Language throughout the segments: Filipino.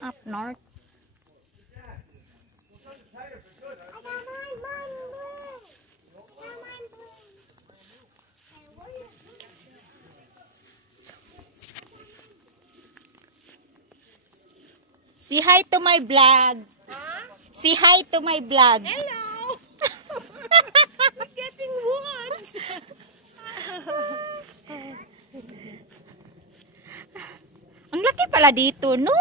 Up north. Say hi to my vlog. Huh? Say hi to my vlog. Hello. I'm getting wounds. Ang laki pala dito, no?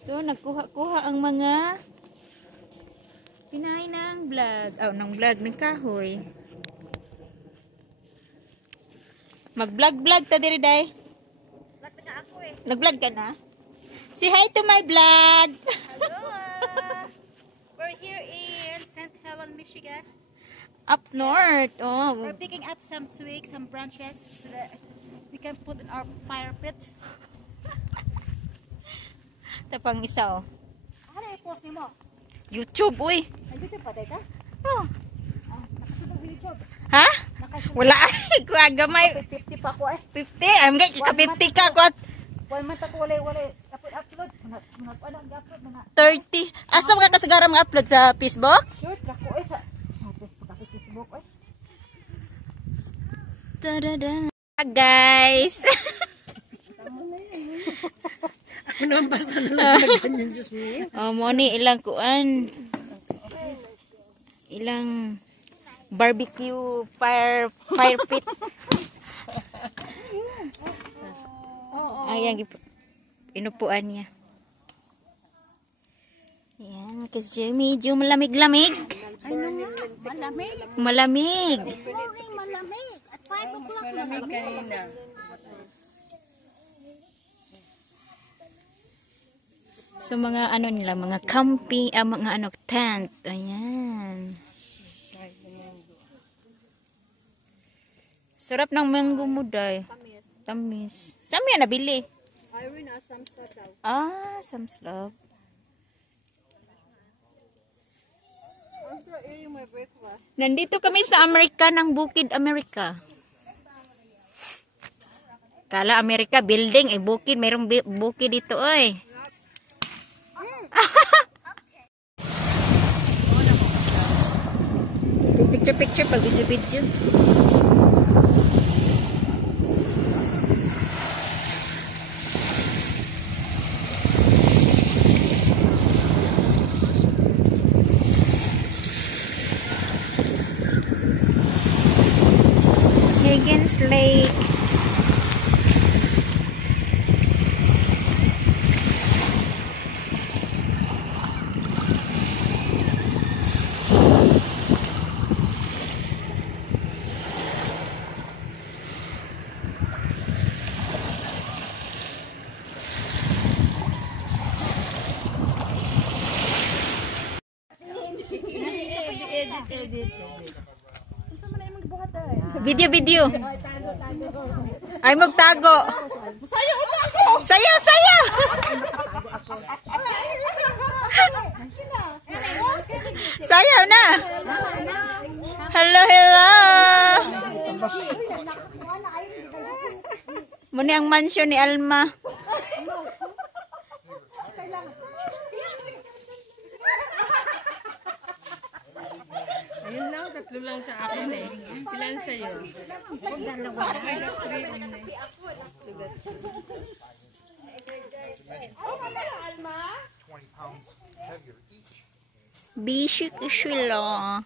So, nagkuha-kuha ang mga Pinay ng vlog. Ng vlog ng kahoy. Mag-vlog-vlog ta diri day. Vlog na ako eh. Nag-vlog ka na? Say hi to my vlog. Hello. We're here in St. Helen, Michigan. Up north. Oh. We're picking up some twigs, some branches so that we can put in our fire pit. Tapang isa, oh. Ano yung post mo? YouTube, uy. Nandito pa, teka? Oh. Nakasubog YouTube. Ha? Wala. Kuha gamay. 50 pa ako eh. 50? I'm gay. Ka-50 ka. Kuha. Wala man ako wala upload. Mga upload mga 30. Asa ka kasagaran mga upload sa Facebook? short ako eh sa Facebook eh. Tadada. Guys. Ako naman basta na lang ganyan Diyos mo. Mo ni ilang kuan. Ilang barbecue fire pit. Ayan, inupuan niya. Ayan, kasi medyo malamig-lamig. Ano nga? Malamig. Malamig. This morning malamig. At 5 o'clock malamig. Kanina. So mga ano nila, mga camping, mga ano, tent. Ayan. Sarap ng mango mo, day. Tamis. Saan mo yan nabili? Irene, Sam's Club daw. Sam's Club. After eating my breakfast. Nandito kami sa Amerika ng Bukid, Amerika. Kala Amerika, building. Bukid. Mayroong bukid dito, oy. Picture pag video. Higgins Lake. Video. Ay magtago. Sayaw. Sayaw na. Hello. Muna ang mansion ni Alma. Ayun lang, 3 lang sa akin eh. Ilan sa'yo? Ako dalawa. Ay, 3 Bishik sila.